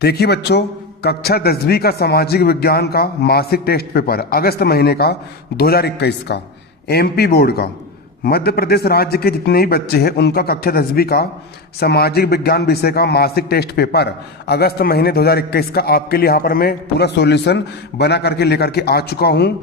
देखिए बच्चों, कक्षा 10वीं का सामाजिक विज्ञान का मासिक टेस्ट पेपर अगस्त महीने का 2021 का एमपी बोर्ड का मध्य प्रदेश राज्य के जितने भी बच्चे हैं उनका कक्षा 10वीं का सामाजिक विज्ञान विषय का मासिक टेस्ट पेपर अगस्त महीने 2021 का आपके लिए यहाँ पर मैं पूरा सॉल्यूशन बना करके लेकर के आ चुका हूँ।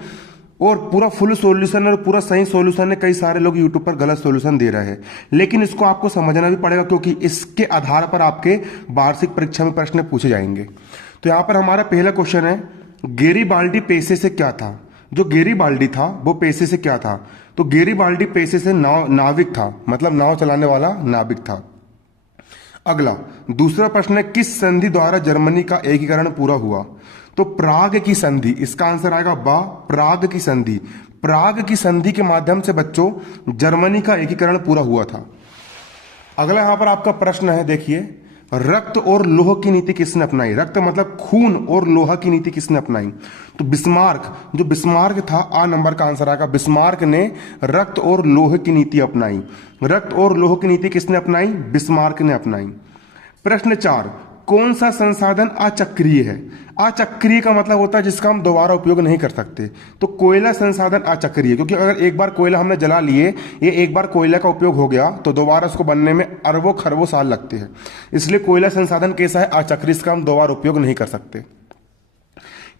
और पूरा फुल सॉल्यूशन और पूरा सही सॉल्यूशन है। कई सारे लोग यूट्यूब पर गलत सॉल्यूशन दे रहे हैं, लेकिन इसको आपको समझना भी पड़ेगा क्योंकि इसके आधार पर आपके वार्षिक परीक्षा में प्रश्न पूछे जाएंगे। तो यहाँ पर हमारा पहला क्वेश्चन है, गेरिबाल्डी पेशे से क्या था। जो गेरिबाल्डी था वो पेशे से क्या था? तो गेरिबाल्डी पेशे से नाविक था, मतलब नाव चलाने वाला नाविक था। अगला दूसरा प्रश्न है, किस संधि द्वारा जर्मनी का एकीकरण पूरा हुआ? तो प्राग की संधि, इसका आंसर आएगा बा, प्राग की संधि। प्राग की संधि के माध्यम से बच्चों जर्मनी का एकीकरण पूरा हुआ था। अगला यहां पर आपका प्रश्न है, देखिए, रक्त और लोह की नीति किसने अपनाई? रक्त मतलब खून और लोहा की नीति किसने अपनाई? तो बिस्मार्क, जो बिस्मार्क था, आ नंबर का आंसर आएगा। बिस्मार्क ने रक्त और लोह की नीति अपनाई। रक्त और लोह की नीति किसने अपनाई? बिस्मार्क ने अपनाई। प्रश्न 4, कौन सा संसाधन अचक्रीय है? अचक्रीय का मतलब होता है जिसका हम दोबारा उपयोग नहीं कर सकते। तो कोयला संसाधन अचक्रीय, क्योंकि अगर एक बार कोयला हमने जला लिए, ये एक बार कोयला का उपयोग हो गया तो दोबारा उसको बनने में अरबों खरबों साल लगते हैं। इसलिए कोयला संसाधन कैसा है? अचक्रीय, इसका हम दोबारा उपयोग नहीं कर सकते।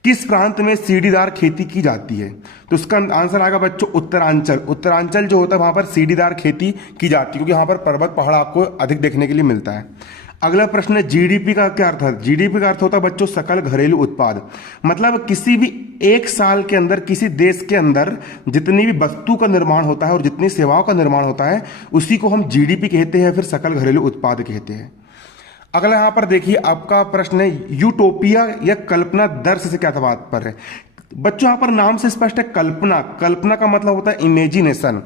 किस प्रांत में सीढ़ीदार खेती की जाती है? तो इसका आंसर आएगा बच्चों उत्तरांचल। उत्तरांचल जो होता है वहां पर सीढ़ीदार खेती की जाती है, क्योंकि यहां पर पर्वत पहाड़ आपको अधिक देखने के लिए मिलता है। अगला प्रश्न है, जीडीपी का क्या अर्थ है? जीडीपी का अर्थ होता है बच्चों सकल घरेलू उत्पाद। मतलब किसी भी एक साल के अंदर किसी देश के अंदर जितनी भी वस्तु का निर्माण होता है और जितनी सेवाओं का निर्माण होता है उसी को हम जीडीपी कहते हैं, फिर सकल घरेलू उत्पाद कहते हैं। अगला यहां पर देखिए आपका प्रश्न है, यूटोपिया या कल्पना दर्श से क्या बात पर है? बच्चों यहां पर नाम से स्पष्ट है, कल्पना। कल्पना का मतलब होता है इमेजिनेशन।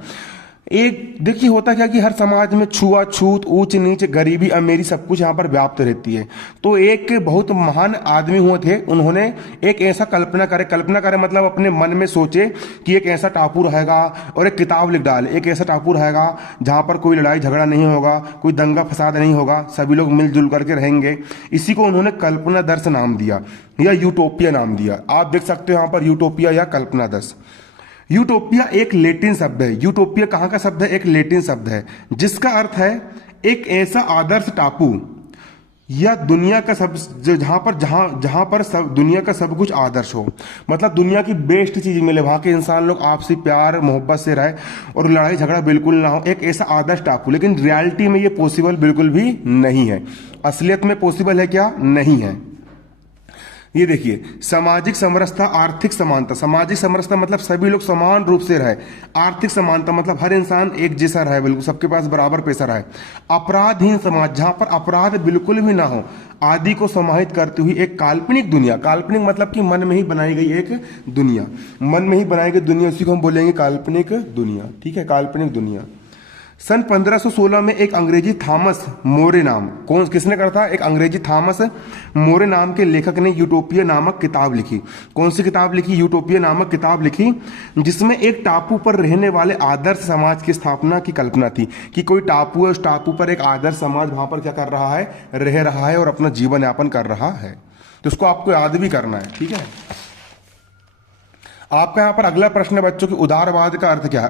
एक देखिए होता क्या कि हर समाज में छुआछूत, ऊंच नीच, गरीबी अमीरी सब कुछ यहाँ पर व्याप्त रहती है। तो एक बहुत महान आदमी हुए थे, उन्होंने एक ऐसा कल्पना करे मतलब अपने मन में सोचे कि एक ऐसा टापू रहेगा और एक किताब लिख डाले, एक ऐसा टापू रहेगा जहाँ पर कोई लड़ाई झगड़ा नहीं होगा, कोई दंगा फसाद नहीं होगा, सभी लोग मिलजुल करके रहेंगे। इसी को उन्होंने कल्पना दर्श नाम दिया या यूटोपिया नाम दिया। आप देख सकते हो यहाँ पर यूटोपिया या कल्पना दर्श। यूटोपिया एक लैटिन शब्द है। यूटोपिया कहाँ का शब्द है? एक लैटिन शब्द है जिसका अर्थ है एक ऐसा आदर्श टापू या दुनिया का सब, जहां पर सब दुनिया का सब कुछ आदर्श हो, मतलब दुनिया की बेस्ट चीज मिले, वहां के इंसान लोग आपसी प्यार मोहब्बत से रहे और लड़ाई झगड़ा बिल्कुल ना हो, एक ऐसा आदर्श टापू। लेकिन रियलिटी में ये पॉसिबल बिल्कुल भी नहीं है। असलियत में पॉसिबल है क्या? नहीं है। ये देखिए, सामाजिक समरसता, आर्थिक समानता। सामाजिक समरसता मतलब सभी लोग समान रूप से रहे। आर्थिक समानता मतलब हर इंसान एक जैसा रहे, बिल्कुल सबके पास बराबर पैसा रहे। अपराधहीन समाज, जहां पर अपराध बिल्कुल भी ना हो, आदि को समाहित करती हुई एक काल्पनिक दुनिया। काल्पनिक मतलब कि मन में ही बनाई गई एक दुनिया। मन में ही बनाई गई दुनिया, उसी को हम बोलेंगे काल्पनिक दुनिया। ठीक है, काल्पनिक दुनिया। सन 1516 में एक अंग्रेजी थॉमस मोरे नाम, किसने करा था? एक अंग्रेजी थॉमस मोरे नाम के लेखक ने यूटोपिया नामक किताब लिखी। कौन सी किताब लिखी? यूटोपिया नामक किताब लिखी, जिसमें एक टापू पर रहने वाले आदर्श समाज की स्थापना की कल्पना थी कि कोई टापू है, उस टापू पर एक आदर्श समाज वहां पर क्या कर रहा है? रह रहा है और अपना जीवन यापन कर रहा है। तो उसको आपको याद भी करना है। ठीक है, आपका यहां पर अगला प्रश्न है बच्चों कि उदारवाद का अर्थ क्या है?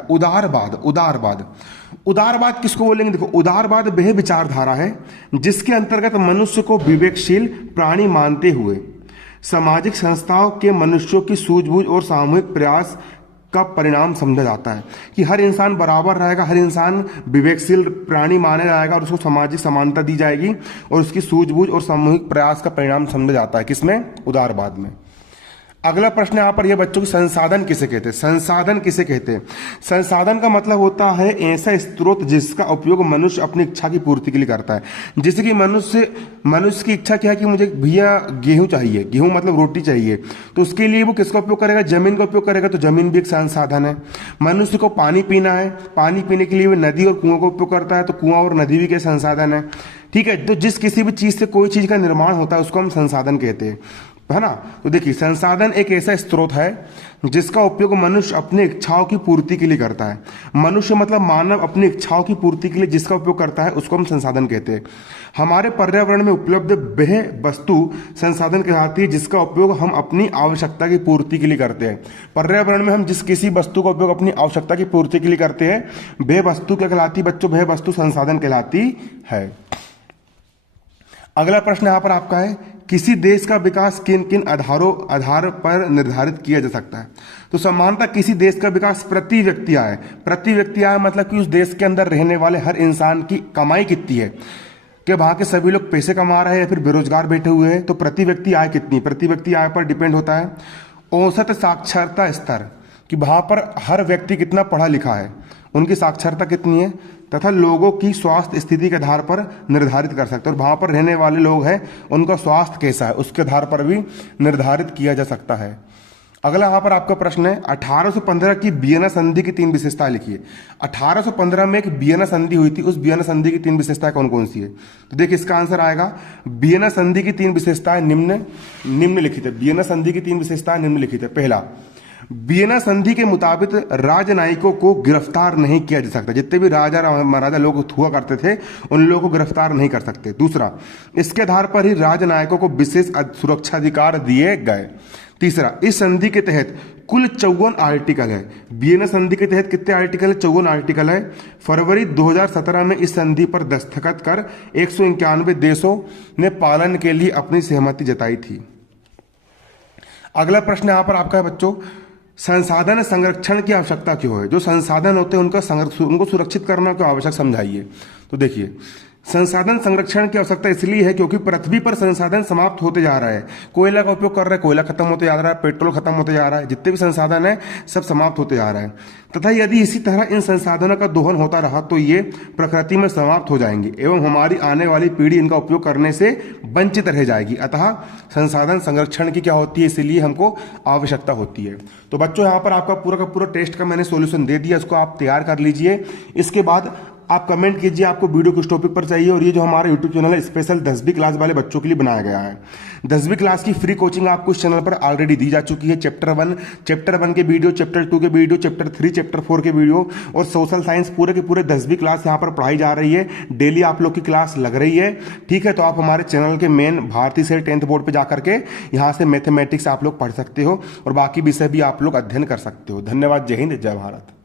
उदारवाद किसको बोलेंगे? देखो, उदारवाद वह विचारधारा है जिसके अंतर्गत मनुष्य को विवेकशील प्राणी मानते हुए सामाजिक संस्थाओं के मनुष्यों की सूझबूझ और सामूहिक प्रयास का परिणाम समझा जाता है कि हर इंसान बराबर रहेगा, हर इंसान विवेकशील प्राणी माना जाएगा और उसको सामाजिक समानता दी जाएगी और उसकी सूझबूझ और सामूहिक प्रयास का परिणाम समझा जाता है। किसमें? उदारवाद में। अगला प्रश्न यहाँ पर यह बच्चों की संसाधन किसे कहते हैं? संसाधन किसे कहते हैं? संसाधन का मतलब होता है ऐसा स्रोत जिसका उपयोग मनुष्य अपनी इच्छा की पूर्ति के लिए करता है। जैसे कि मनुष्य की इच्छा क्या है कि मुझे भैया गेहूं चाहिए, गेहूं मतलब रोटी चाहिए, तो उसके लिए वो किसका उपयोग करेगा? जमीन का उपयोग करेगा। तो जमीन भी एक संसाधन है। मनुष्य को पानी पीना है, पानी पीने के लिए वो नदी और कुआं का उपयोग करता है, तो कुआं और नदी भी के संसाधन है। ठीक है, तो जिस किसी भी चीज से कोई चीज का निर्माण होता है उसको हम संसाधन कहते हैं। है ना। तो देखिए, संसाधन एक ऐसा स्रोत है जिसका उपयोग मनुष्य अपनी इच्छाओं की पूर्ति के लिए करता है। मनुष्य मतलब मानव अपनी इच्छाओं की पूर्ति के लिए जिसका उपयोग करता है उसको हम संसाधन कहते हैं। हमारे पर्यावरण में उपलब्ध वह वस्तु संसाधन कहलाती है जिसका उपयोग हम अपनी आवश्यकता की पूर्ति के लिए करते हैं। पर्यावरण में हम जिस किसी वस्तु का उपयोग अपनी आवश्यकता की पूर्ति के लिए करते हैं वह वस्तु क्या कहलाती है बच्चों? वह वस्तु संसाधन कहलाती है। अगला प्रश्न यहां पर आपका है, किसी देश का विकास किन किन आधार पर निर्धारित किया जा सकता है? तो सामान्यतः किसी देश का विकास प्रति व्यक्ति आय। प्रति व्यक्ति आय मतलब कि उस देश के अंदर रहने वाले हर इंसान की कमाई कितनी है, कि वहां के सभी लोग पैसे कमा रहे हैं या फिर बेरोजगार बैठे हुए हैं, तो प्रति व्यक्ति आय कितनी, प्रति व्यक्ति आय पर डिपेंड होता है। औसत साक्षरता स्तर, कि वहां पर हर व्यक्ति कितना पढ़ा लिखा है, उनकी साक्षरता कितनी है, तथा लोगों की स्वास्थ्य स्थिति के आधार पर निर्धारित कर सकते हैं। और वहां पर रहने वाले लोग हैं उनका स्वास्थ्य कैसा है उसके आधार पर भी निर्धारित किया जा सकता है। अगला यहां पर आपका प्रश्न है, 1815 की वियना संधि की 3 विशेषताएं लिखिए। 1815 में एक वियना संधि हुई थी, उस वियना संधि की 3 विशेषताएं कौन कौन सी है? तो देखिए, इसका आंसर आएगा वियना संधि की 3 विशेषताएं निम्नलिखित है। वियना संधि की 3 विशेषताएं निम्नलिखित है। पहला, वियना संधि के मुताबिक राजनयिकों को गिरफ्तार नहीं किया जा सकता। जितने भी राजा महाराजा लोग हुआ करते थे उन लोगों को गिरफ्तार नहीं कर सकते। दूसरा, इसके आधार पर ही राजनयिकों को विशेष सुरक्षाधिकार दिए गए। तीसरा, इस संधि के तहत कुल 54 आर्टिकल है। वियना संधि के तहत कितने आर्टिकल है? 54 आर्टिकल है। फरवरी 2017 में इस संधि पर दस्तखत कर 191 देशों ने पालन के लिए अपनी सहमति जताई थी। अगला प्रश्न यहां पर आपका है बच्चों, संसाधन संरक्षण की आवश्यकता क्यों है? जो संसाधन होते हैं उनको सुरक्षित करना क्यों आवश्यक, समझाइए। तो देखिए, संसाधन संरक्षण की आवश्यकता इसलिए है क्योंकि पृथ्वी पर संसाधन समाप्त होते जा रहा है। कोयला का उपयोग कर रहे हैं, कोयला खत्म होते जा रहा है, पेट्रोल खत्म होते जा रहा है, जितने भी संसाधन है सब समाप्त होते जा रहा है। तथा यदि इसी तरह इन संसाधनों का दोहन होता रहा तो ये प्रकृति में समाप्त हो जाएंगे एवं हमारी आने वाली पीढ़ी इनका उपयोग करने से वंचित रह जाएगी। अतः संसाधन संरक्षण की क्या होती है, इसीलिए हमको आवश्यकता होती है। तो बच्चों, यहाँ पर आपका पूरा का पूरा टेस्ट का मैंने सॉल्यूशन दे दिया, इसको आप तैयार कर लीजिए। इसके बाद आप कमेंट कीजिए आपको वीडियो किस टॉपिक पर चाहिए। और ये जो हमारा यूट्यूब चैनल है स्पेशल 10वीं क्लास वाले बच्चों के लिए बनाया गया है। 10वीं क्लास की फ्री कोचिंग आपको इस चैनल पर ऑलरेडी दी जा चुकी है। चैप्टर 1 के वीडियो, चैप्टर 2 के वीडियो, चैप्टर 3, चैप्टर 4 के वीडियो और सोशल साइंस पूरे के पूरे 10वीं क्लास यहाँ पर पढ़ाई जा रही है। डेली आप लोग की क्लास लग रही है, ठीक है। तो आप हमारे चैनल के मेन भारतीय से 10th बोर्ड पर जाकर के यहाँ से मैथमेटिक्स आप लोग पढ़ सकते हो और बाकी विषय भी आप लोग अध्ययन कर सकते हो। धन्यवाद। जय हिंद, जय भारत।